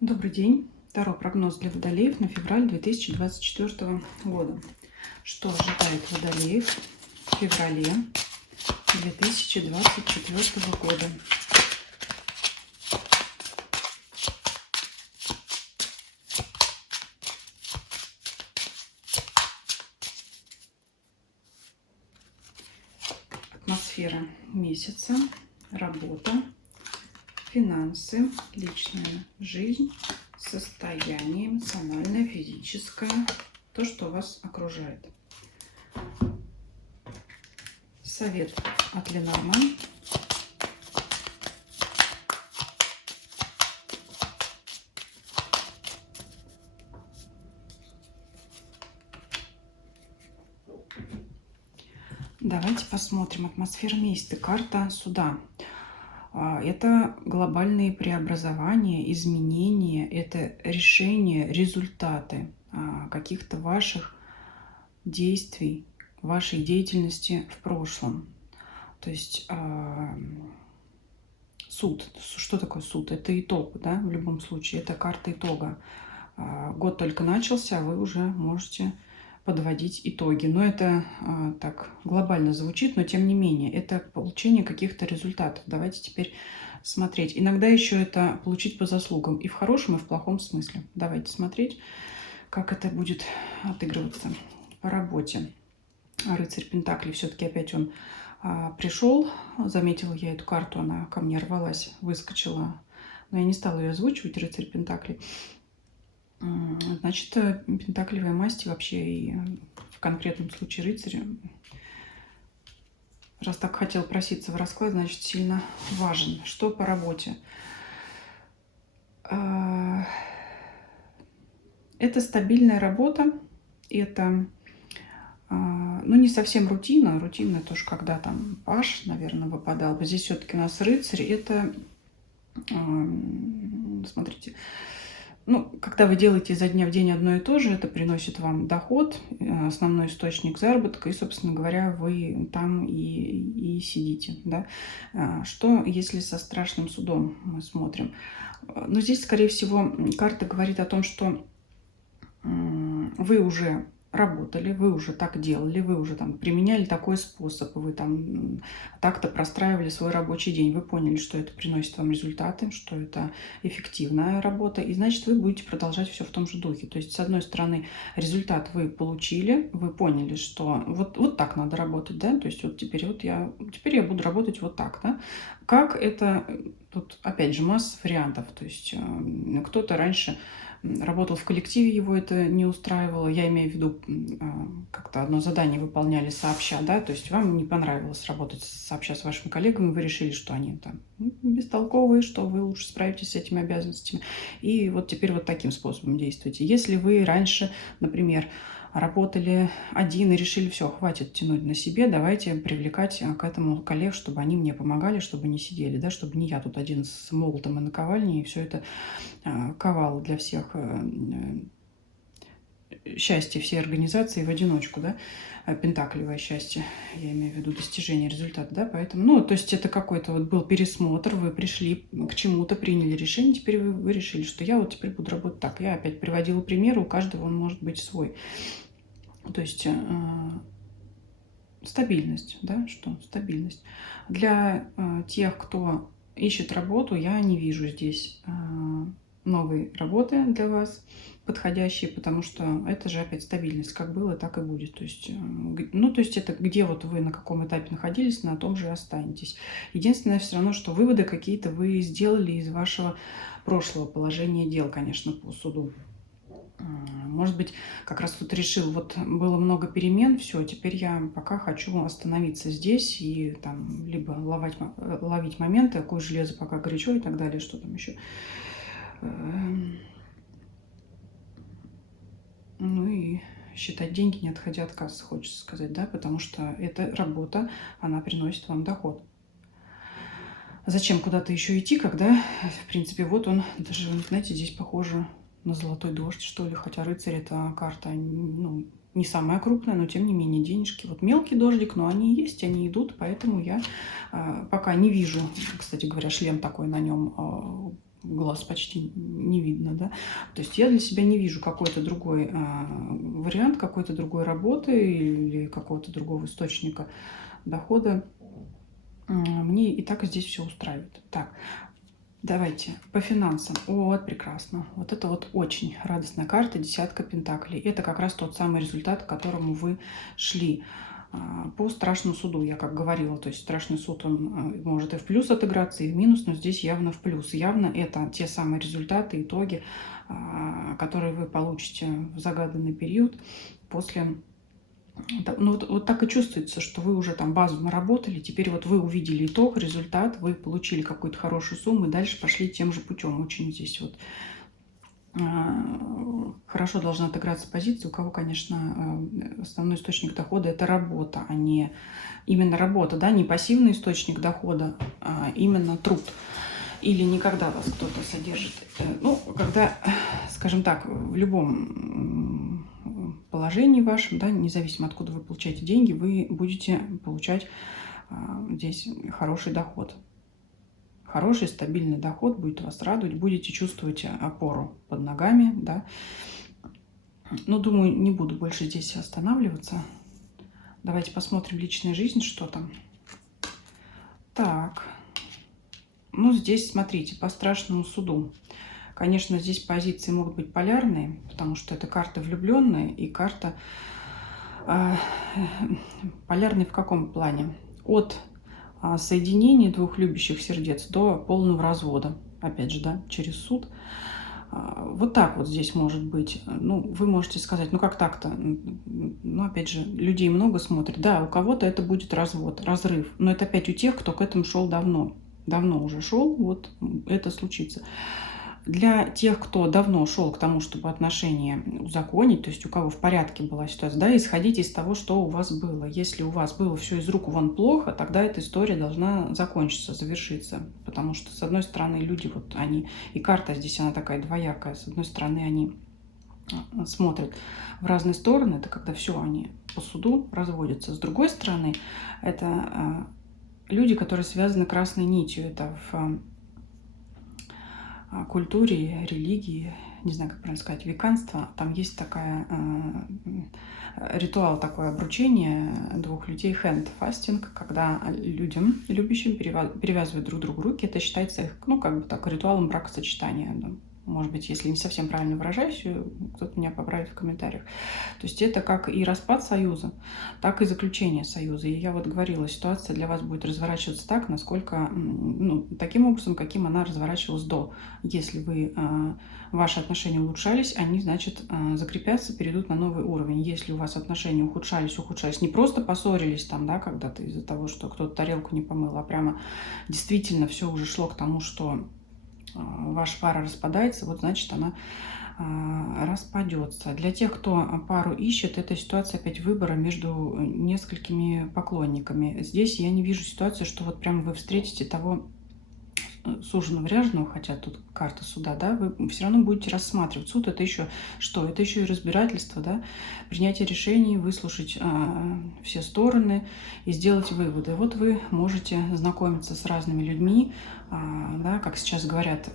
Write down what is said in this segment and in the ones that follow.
Добрый день. Таро прогноз для водолеев на февраль 2024 года. Что ожидает водолеев в феврале 2024 года? Атмосфера месяца, работа, финансы, личная жизнь, состояние эмоциональное, физическое, то, что вас окружает. Совет от Ленорман. Давайте посмотрим. Атмосфера месяца. Карта суда. Это глобальные преобразования, изменения, это решения, результаты каких-то ваших действий, вашей деятельности в прошлом. То есть суд. Что такое суд? Это итог, да, в любом случае. Это карта итога. Год только начался, а вы уже можете подводить итоги. Но это так глобально звучит, но тем не менее, это получение каких-то результатов. Давайте теперь смотреть. Иногда еще это получить по заслугам и в хорошем, и в плохом смысле. Давайте смотреть, как это будет отыгрываться по работе. Рыцарь Пентаклей, все-таки опять он пришел. Заметила я эту карту, она ко мне рвалась, выскочила. Но я не стала ее озвучивать, рыцарь Пентаклей. Значит, пентаклевые масти вообще и в конкретном случае рыцаря, раз так хотел проситься в расклад, значит, сильно важен. Что по работе? Это стабильная работа, это, ну, не совсем рутина. Рутина тоже, когда там паш, наверное, выпадал. Здесь все-таки у нас рыцарь. Это, смотрите, ну, когда вы делаете изо дня в день одно и то же, это приносит вам доход, основной источник заработка, и, собственно говоря, вы там и сидите. Да? Что, если со страшным судом мы смотрим? Но здесь, скорее всего, карта говорит о том, что вы уже работали, вы уже так делали, вы уже там применяли такой способ, вы там так-то простраивали свой рабочий день, вы поняли, что это приносит вам результаты, что это эффективная работа, и значит, вы будете продолжать все в том же духе. То есть, с одной стороны, результат вы получили, вы поняли, что вот так надо работать, да, то есть вот теперь я буду работать вот так, да. Как это, тут опять же масса вариантов, то есть кто-то раньше работал в коллективе, его это не устраивало. Я имею в виду, как-то одно задание выполняли сообща, да, то есть вам не понравилось работать сообща с вашими коллегами, вы решили, что они там бестолковые, что вы лучше справитесь с этими обязанностями. И вот теперь вот таким способом действуйте. Если вы раньше, например, работали один и решили, все, хватит тянуть на себе, давайте привлекать к этому коллег, чтобы они мне помогали, чтобы не сидели, да, чтобы не я тут один с молотом и наковальней, и все это ковал для всех счастье всей организации в одиночку, да, пентаклевое счастье, я имею в виду достижение результата, да, поэтому, ну, то есть это какой-то вот был пересмотр, вы пришли к чему-то, приняли решение, теперь вы решили, что я вот теперь буду работать так. Я опять приводила примеры, у каждого он может быть свой. То есть стабильность, да, что стабильность. Для тех, кто ищет работу, я не вижу здесь новой работы для вас подходящие, потому что это же опять стабильность, как было, так и будет. То есть, ну, то есть это где вот вы на каком этапе находились, на том же и останетесь. Единственное, все равно, что выводы какие-то вы сделали из вашего прошлого положения дел, конечно, по суду. Может быть, как раз тут решил, вот было много перемен, все, теперь я пока хочу остановиться здесь и там либо ловить моменты, какое железо пока горячо и так далее, что там еще. Ну и считать деньги, не отходя от кассы, хочется сказать, да, потому что эта работа, она приносит вам доход. Зачем куда-то еще идти, когда, в принципе, вот он, даже, знаете, здесь похоже на золотой дождь, что ли, хотя рыцарь это карта, ну, не самая крупная, но тем не менее денежки. Вот мелкий дождик, но они есть, они идут, поэтому я пока не вижу, кстати говоря, шлем такой на нем глаз почти не видно, да. То есть я для себя не вижу какой-то другой вариант, какой-то другой работы или какого-то другого источника дохода. Мне и так здесь все устраивает. Так, давайте по финансам. Вот, прекрасно. Вот это вот очень радостная карта, десятка пентаклей. Это как раз тот самый результат, к которому вы шли. По страшному суду, я как говорила, то есть страшный суд, он может и в плюс отыграться, и в минус, но здесь явно в плюс. Явно это те самые результаты, итоги, которые вы получите в загаданный период после... Ну, вот так и чувствуется, что вы уже там базу наработали, теперь вот вы увидели итог, результат, вы получили какую-то хорошую сумму и дальше пошли тем же путем. Очень здесь вот хорошо должна отыграться позиция. У кого, конечно, основной источник дохода – это работа, а не именно работа, да, не пассивный источник дохода, а именно труд. Или никогда вас кто-то содержит. Ну, когда, скажем так, в любом положении вашем, да, независимо откуда вы получаете деньги, вы будете получать здесь хороший доход. Хороший, стабильный доход будет вас радовать, будете чувствовать опору под ногами, да. Ну, думаю, не буду больше здесь останавливаться. Давайте посмотрим личная жизнь, что там. Так, ну, здесь, смотрите, по страшному суду. Конечно, здесь позиции могут быть полярные, потому что это карта влюбленная и карта полярная в каком плане? От соединения двух любящих сердец до полного развода. Опять же, да, через суд. Вот так вот здесь может быть. Ну, вы можете сказать, ну как так-то? Ну, опять же, людей много смотрят. Да, у кого-то это будет развод, разрыв. Но это опять у тех, кто к этому шел давно. Давно уже шел, вот это случится. Для тех, кто давно шел к тому, чтобы отношения узаконить, то есть у кого в порядке была ситуация, да, исходите из того, что у вас было. Если у вас было все из рук вон плохо, тогда эта история должна закончиться, завершиться. Потому что, с одной стороны, люди, вот они, и карта здесь, она такая двоякая, с одной стороны, они смотрят в разные стороны, это когда все, они по суду разводятся. С другой стороны, это люди, которые связаны красной нитью, это в культуре, религии, не знаю, как правильно сказать, веканство, там есть такая ритуал, такое обручение двух людей, хэнд-фастинг, когда людям, любящим, перевязывают друг другу руки. Это считается их, ну, как бы так, ритуалом бракосочетания. Может быть, если не совсем правильно выражаюсь, кто-то меня поправит в комментариях. То есть это как и распад союза, так и заключение союза. И я вот говорила, ситуация для вас будет разворачиваться так, насколько, ну, таким образом, каким она разворачивалась до. Если вы, ваши отношения улучшались, они, значит, закрепятся, перейдут на новый уровень. Если у вас отношения ухудшались, не просто поссорились там, да, когда-то из-за того, что кто-то тарелку не помыл, а прямо действительно все уже шло к тому, что ваша пара распадается, вот значит она распадется. Для тех, кто пару ищет, это ситуация опять выбора между несколькими поклонниками. Здесь я не вижу ситуации, что вот прям вы встретите того суженого ряженого, хотя тут карта суда, да, вы все равно будете рассматривать. Суд — это еще что? Это еще и разбирательство, да, принятие решений, выслушать все стороны и сделать выводы. Вот вы можете знакомиться с разными людьми, да, как сейчас говорят,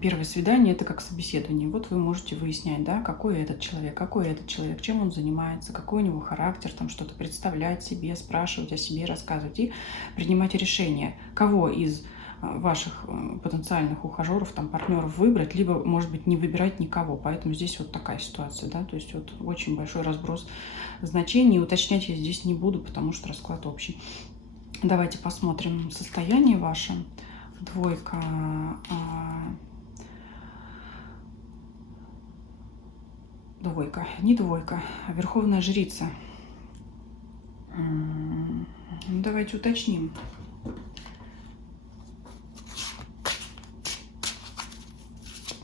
первое свидание — это как собеседование. Вот вы можете выяснять, да, какой этот человек, чем он занимается, какой у него характер, там что-то представлять себе, спрашивать о себе, рассказывать и принимать решение, кого из ваших потенциальных ухажеров, там, партнеров выбрать, либо, может быть, не выбирать никого. Поэтому здесь вот такая ситуация, да, то есть вот очень большой разброс значений. Уточнять я здесь не буду, потому что расклад общий. Давайте посмотрим состояние ваше. Двойка. Двойка. Не двойка, а Верховная Жрица. Давайте уточним.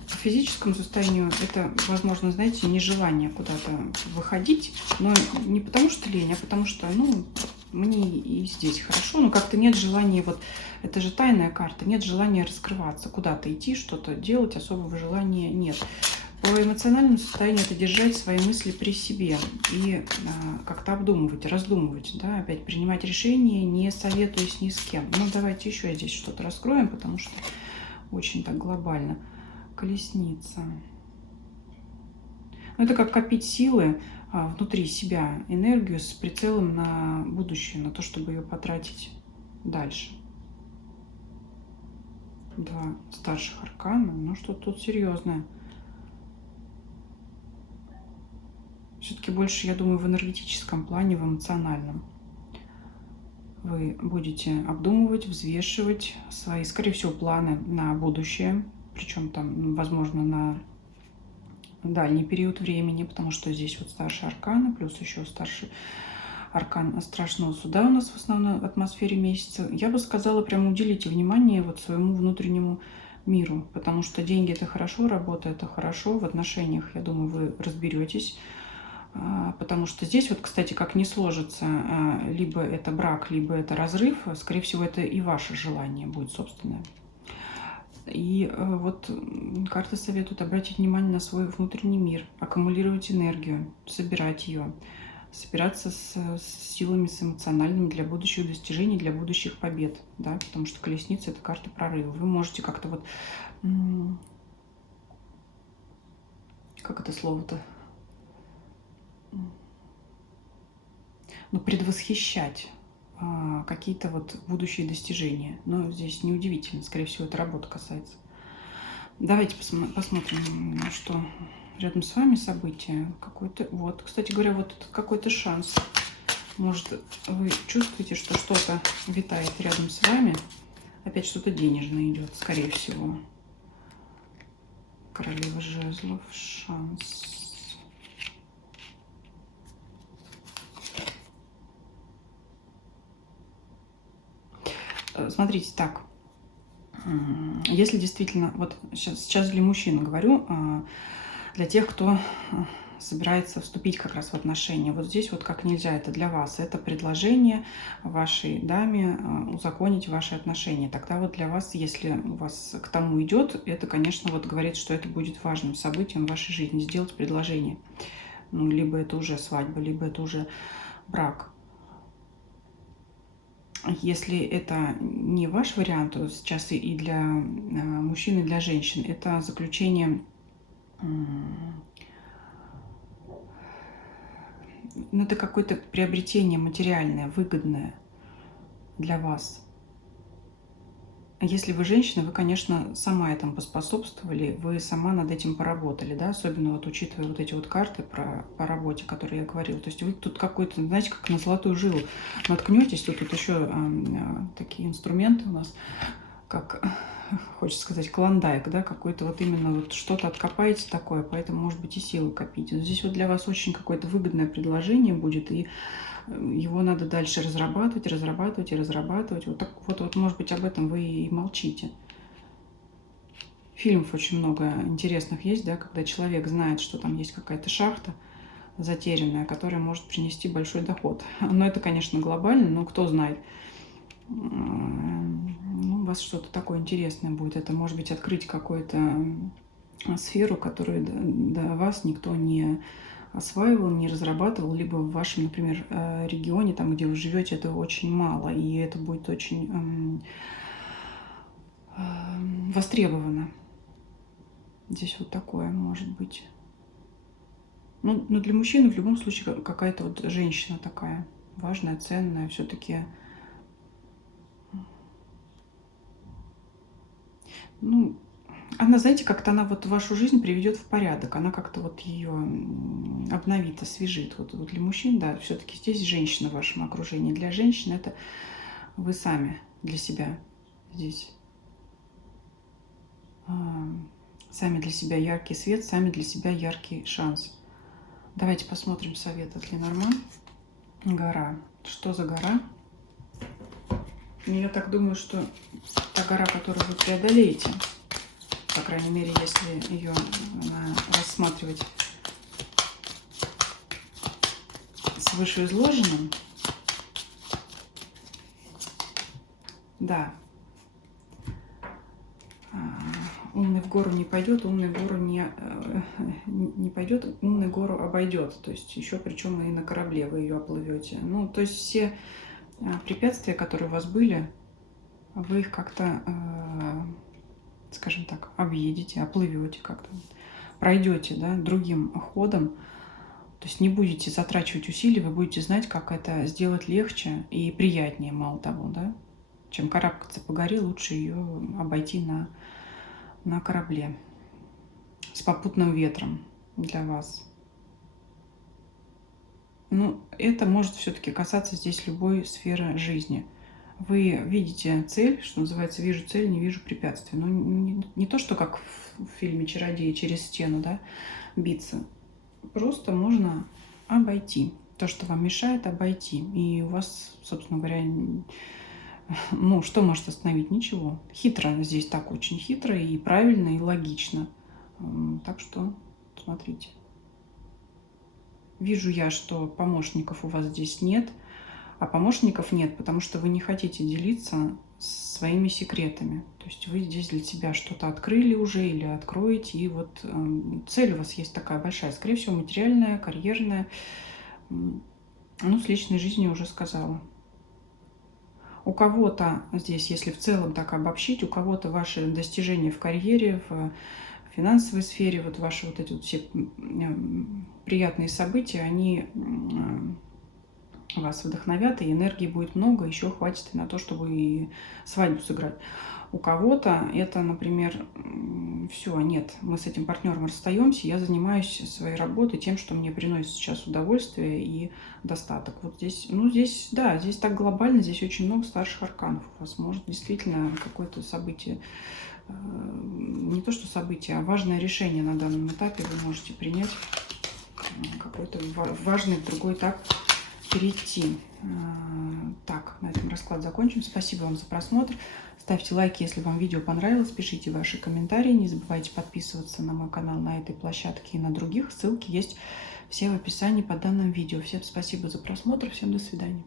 По физическому состоянию это, возможно, знаете, нежелание куда-то выходить, но не потому что лень, а потому что, ну, мне и здесь хорошо, но как-то нет желания, вот, это же тайная карта, нет желания раскрываться, куда-то идти, что-то делать, особого желания нет. По эмоциональному состоянию это держать свои мысли при себе и как-то обдумывать, раздумывать, да, опять принимать решения, не советуясь ни с кем. Ну, давайте еще здесь что-то раскроем, потому что очень так глобально. Колесница. Ну, это как копить силы внутри себя, энергию с прицелом на будущее, на то, чтобы ее потратить дальше. Два старших аркана. Ну, что-то тут серьезное. Все-таки больше, я думаю, в энергетическом плане, в эмоциональном. Вы будете обдумывать, взвешивать свои, скорее всего, планы на будущее. Причем там, возможно, на дальний период времени, потому что здесь вот старшие арканы, плюс еще старший аркан страшного суда у нас в основной атмосфере месяца. Я бы сказала, прямо уделите внимание вот своему внутреннему миру, потому что деньги — это хорошо, работа — это хорошо, в отношениях, я думаю, вы разберетесь, потому что здесь вот, кстати, как не сложится, либо это брак, либо это разрыв, скорее всего, это и ваше желание будет собственное. И вот карты советуют обратить внимание на свой внутренний мир, аккумулировать энергию, собирать ее, собираться с силами, с эмоциональными для будущих достижений, для будущих побед, да, потому что колесница — это карта прорыва. Вы можете как-то вот, как это слово-то, ну, предвосхищать какие-то вот будущие достижения. Но здесь неудивительно, скорее всего, это работа касается. Давайте посмотрим, что рядом с вами события. Какой-то, вот, кстати говоря, вот какой-то шанс. Может, вы чувствуете, что что-то витает рядом с вами. Опять что-то денежное идет, скорее всего. Королева жезлов, шанс. Смотрите, так, если действительно, вот сейчас для мужчин говорю, для тех, кто собирается вступить как раз в отношения, вот здесь вот как нельзя, это для вас, это предложение вашей даме узаконить ваши отношения. Тогда вот для вас, если у вас к тому идет, это, конечно, вот говорит, что это будет важным событием в вашей жизни, сделать предложение. Ну, либо это уже свадьба, либо это уже брак. Если это не ваш вариант, то сейчас и для мужчин, и для женщин, это заключение, ну, это какое-то приобретение материальное, выгодное для вас. Если вы женщина, вы, конечно, сама этому поспособствовали, вы сама над этим поработали, да, особенно вот учитывая вот эти вот карты по работе, которые я говорила. То есть вы тут какой-то, знаете, как на золотую жилу наткнетесь, тут еще такие инструменты у нас, как, хочется сказать, клондайк, да, какой-то вот именно вот что-то откопаете такое, поэтому, может быть, и силы копить. Но здесь вот для вас очень какое-то выгодное предложение будет, и его надо дальше разрабатывать, разрабатывать и разрабатывать. Вот так вот, может быть, об этом вы и молчите. Фильмов очень много интересных есть, да, когда человек знает, что там есть какая-то шахта затерянная, которая может принести большой доход. Но это, конечно, глобально, но кто знает. Ну, у вас что-то такое интересное будет. Это, может быть, открыть какую-то сферу, которую до вас никто не осваивал, не разрабатывал, либо в вашем, например, регионе, там, где вы живете, этого очень мало, и это будет очень востребовано. Здесь вот такое может быть. Ну, но для мужчины в любом случае какая-то вот женщина такая важная, ценная, все-таки. Ну, она, знаете, как-то она вот вашу жизнь приведет в порядок, она как-то вот ее обновит, освежит. Вот для мужчин, да, все-таки здесь женщина в вашем окружении. Для женщин это вы сами для себя здесь. Сами для себя яркий свет, сами для себя яркий шанс. Давайте посмотрим совет от Ленорман. Гора. Что за гора? Я так думаю, что та гора, которую вы преодолеете, по крайней мере, если ее рассматривать с вышеизложенным, да, умный в гору не пойдет, умный в гору не пойдет, умный гору обойдет. То есть еще причем и на корабле вы ее оплывете. Ну, то есть все препятствия, которые у вас были, вы их как-то скажем так, объедете, оплывете как-то, пройдете, да, другим ходом. То есть не будете затрачивать усилий, вы будете знать, как это сделать легче и приятнее, мало того, да. Чем карабкаться по горе, лучше ее обойти на корабле с попутным ветром для вас. Ну, это может все-таки касаться здесь любой сферы жизни. Вы видите цель, что называется, вижу цель, не вижу препятствий. Но не то, что как в фильме «Чародеи» через стену, да, биться. Просто можно обойти. То, что вам мешает, обойти. И у вас, собственно говоря, ну, что может остановить? Ничего. Хитро здесь так, очень хитро и правильно, и логично. Так что смотрите. Вижу я, что помощников у вас здесь нет. А помощников нет, потому что вы не хотите делиться своими секретами. То есть вы здесь для себя что-то открыли уже или откроете. И вот цель у вас есть такая большая, скорее всего, материальная, карьерная. Ну, с личной жизнью уже сказала. У кого-то здесь, если в целом так обобщить, у кого-то ваши достижения в карьере, в финансовой сфере, вот ваши вот эти вот все приятные события, они вас вдохновят, и энергии будет много, еще хватит и на то, чтобы и свадьбу сыграть. У кого-то это, например, все, нет, мы с этим партнером расстаемся, я занимаюсь своей работой, тем, что мне приносит сейчас удовольствие и достаток. Вот здесь, ну здесь, да, здесь так глобально, здесь очень много старших арканов. У вас может действительно какое-то событие, не то что событие, а важное решение на данном этапе вы можете принять, какой-то важный другой этап перейти. Так, на этом расклад закончим. Спасибо вам за просмотр. Ставьте лайки, если вам видео понравилось. Пишите ваши комментарии. Не забывайте подписываться на мой канал на этой площадке и на других. Ссылки есть все в описании под данным видео. Всем спасибо за просмотр. Всем до свидания.